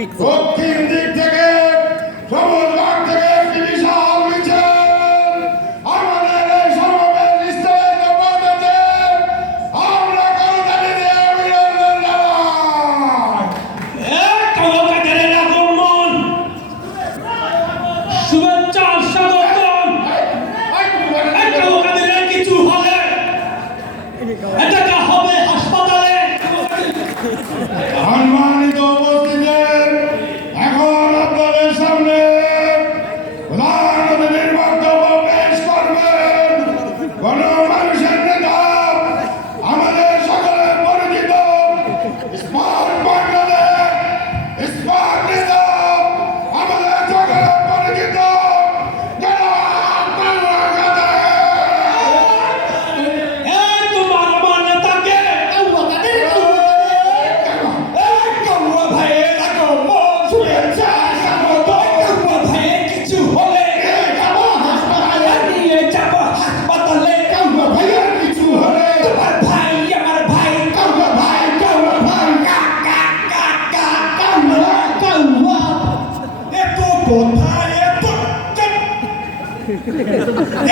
দক্ষিণ দিক থেকে সবুজ বাগ থেকে একটি বিশাল মিছিল আমাদের এই সমাবেশ স্থলে পৌঁছেছে। আমরা করতালি দিয়ে অভিনন্দন জানাই। শুভেচ্ছা স্বাগতম। কিছু হলে এটা হবে হাসপাতালে। সম্মানিত উপস্থিতি, এখন আপনাদের সামনে প্রধানমন্ত্রীর বক্তব্য পেশ করবেন গণমানুষের নেতা, আমাদের সকলের পরিচিত স্মার্ট বাংলাদেশ স্মার্ট নেতা, আমাদের সকলের পরিচিত জনাব আনোয়ার কাদের। তোমার আমার নেতাকে শুভেচ্ছা স্বাগতম। কিছু হলে নিয়ে যাব হাসপাতালে। ভাইয়ের কিছু হলে তোমার ভাই আমার ভাই কাউকে ভাই কাউকে ভাই কাকা কাকা কাউকে কাউকে এত কথা এত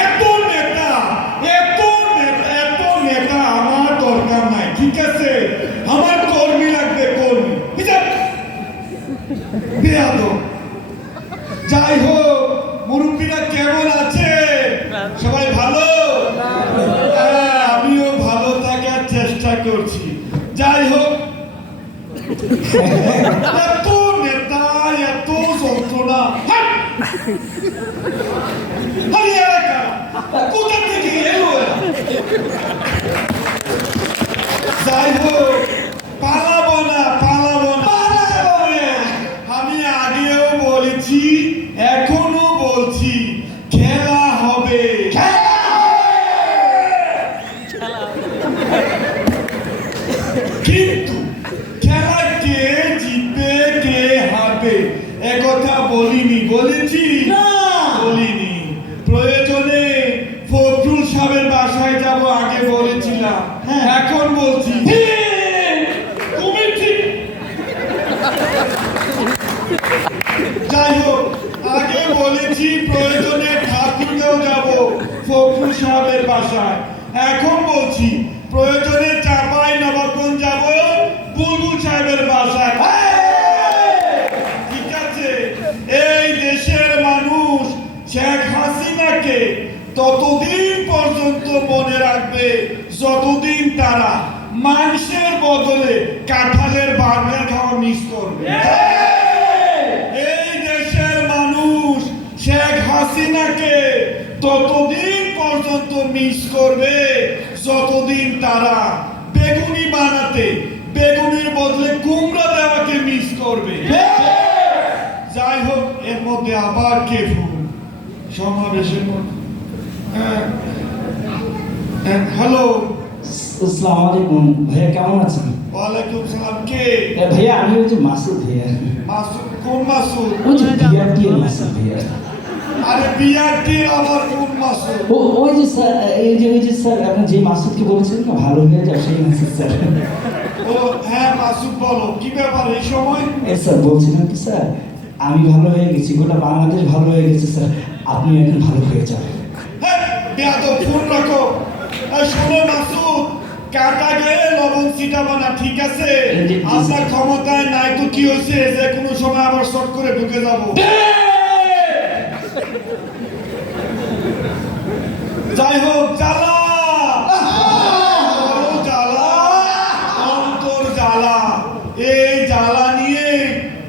এত নেতা এত নেতা এত নেতা আমার দরকার নাই, ঠিক আছে? আমার কর্মী লাগবে, কর্মী। বুঝলেন? বেয়াদব। যাই হোক, মুরব্বীরা কেমন আছে? সবাই ভালো? হ্যাঁ, আমিও ভালো থাকার চেষ্টা করছি। যাই হোক, এত নেতা এত যন্ত্রণা, কোথা থেকে এলো এরা? যাই হোক, পালাবো না পালাবো না। আমি আগেও বলেছি, এখনো বলছি, খেলা হবে। কিন্তু খেলা কে জিতবে কে হারবে একথা বলিনি, বলেছি? বলিনি। প্রয়োজনে ফখরুল সাহেবের বাসায় যাব, আগে বলেছিলাম, এখন বলছি তুমি ঠিক। যাই হোক, আগে বলেছি প্রয়োজনে ঠাকুরকেও যাব ফখরুল সাহেবের বাসায়, এখন বলছি প্রয়োজনে চাপাই নবাবগঞ্জ যাব বুলবুল সাহেবের বাসায়। ঠিক আছে? এই দেশের মানুষ শেখ হাসিনাকে ততদিন পর্যন্ত মনে রাখবে যতদিন তারা মাংসের বদলে কাঁঠালের বার্গার খাওয়া মিস করবে। এই দেশের মানুষ শেখ হাসিনাকে ততদিন পর্যন্ত মিস করবে যতদিন তারা বেগুনি বানাতে বেগুনির বদলে কুমড়া দেওয়াকে মিস করবে। যাই হোক, এর মধ্যে আবার কে ফুল সমাবেশের মধ্যে। হ্যালো, আসসালামু আলাইকুম ভাইয়া, কেমন আছেন? ওয়ালাইকুম সালাম। কে? ভাইয়া আমি ওই যে মাসুদ ভাইয়া। মাসুদ? কোন মাসুদ? ওই যে বিআরটি এর মাসুদ ভাইয়া। আরে বিআরটি আবার কোন মাসুদ? ওই যে স্যার, ওই যে স্যার, আপনি যে মাসুদকে বলেছিলেন না ভালো হয়ে যাও, সেই মাসুদ স্যার। ও হ্যাঁ, মাসুদ বলো, কি ব্যাপার এই সময়? স্যার বলছিলাম কি স্যার, আমি ভালো হয়ে গেছি, গোটা বাংলাদেশ ভালো হয়ে গেছে স্যার, আপনি এখন ভালো হয়ে যাবেন। হ্যাঁ, বেয়াদব, ফোন রাখো। শোনো মাসুদ, কাটা গেলে লবণ ছিটাবো না, ঠিক আছে? আপনার ক্ষমতায় নাই তো কি হয়েছে, যে কোনো সময় আবার শর্ট করে ঢুকে যাব। যাই হোক, জ্বালা জ্বালা অন্তর জ্বালা, এই জ্বালা নিয়ে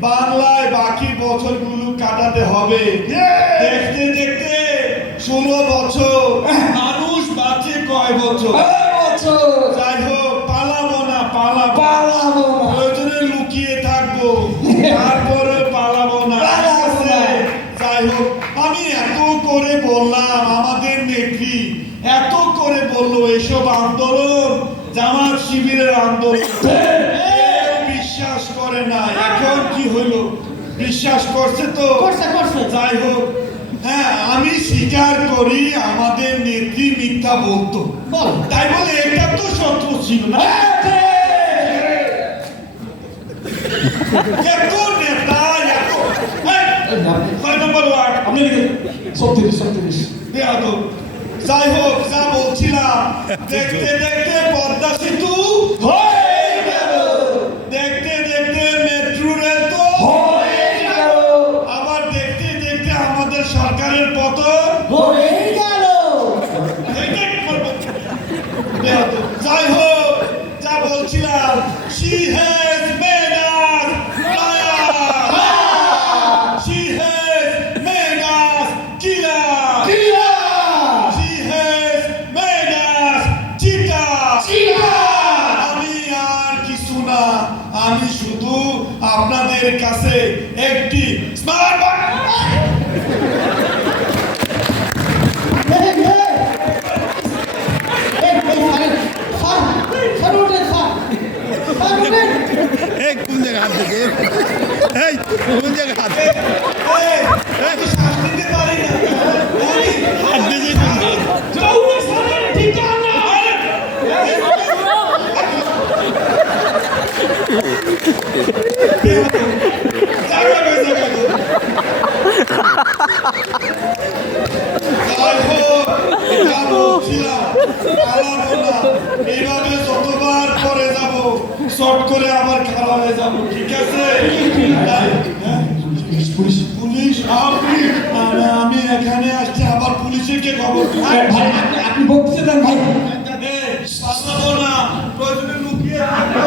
বাংলায় বাকি বছরগুলো কাটাতে হবে। দেখতে দেখতে 16 বছর, মানুষ বাঁচে কয় বছর? যাই হোক, পালাবো না পালাবো, প্রয়োজনে লুকিয়ে থাকবো, তারপরে পালাবো না। যাই হোক, আমি এত করে বললাম, আমাদের নেত্রী এত করে বললো এসব আন্দোলন জামাত শিবিরের আন্দোলন, বিশ্বাস করে না। এখন কি হলো, বিশ্বাস করছে তো? যাই হোক, হ্যাঁ, আমি স্বীকার করি আমাদের নেত্রী মিথ্যা বলতো, তাই বলে এটা তো সত্য ছিল না। এত নেতা 36 বেয়াদব। যাই হোক, যা বলছিলাম, দেখতে দেখতে পদ্মা সেতু হয়ে গেল দেখতে দেখতে মেট্রো রেল তো হয়ে গেল আবার দেখতে দেখতে আমাদের সরকারের পতন হয়ে গেল যাই হোক, যা বলছিলাম, she has made us liars. She has made us killers. She has made us cheaters. আমি আর কিছু না, আমি শুধু আপনাদের কাছে একটি স্মার্ট এই কোন জায়গা হাত থেকে এই কোন জায়গা হাত আমি শ্বাস নিতে পারি না। হাত দিয়ে এইভাবে যতবার করে যাব, শর্ট করে আবার খারাপ হয়ে যাব, ঠিক আছে? পুলিশ আমি এখানে আসছি, আবার পুলিশের কে খবর দিই? ভাই আপনি বকতে দেন ভাই পালাবো না, প্রয়োজনে লুকিয়ে থাকবো।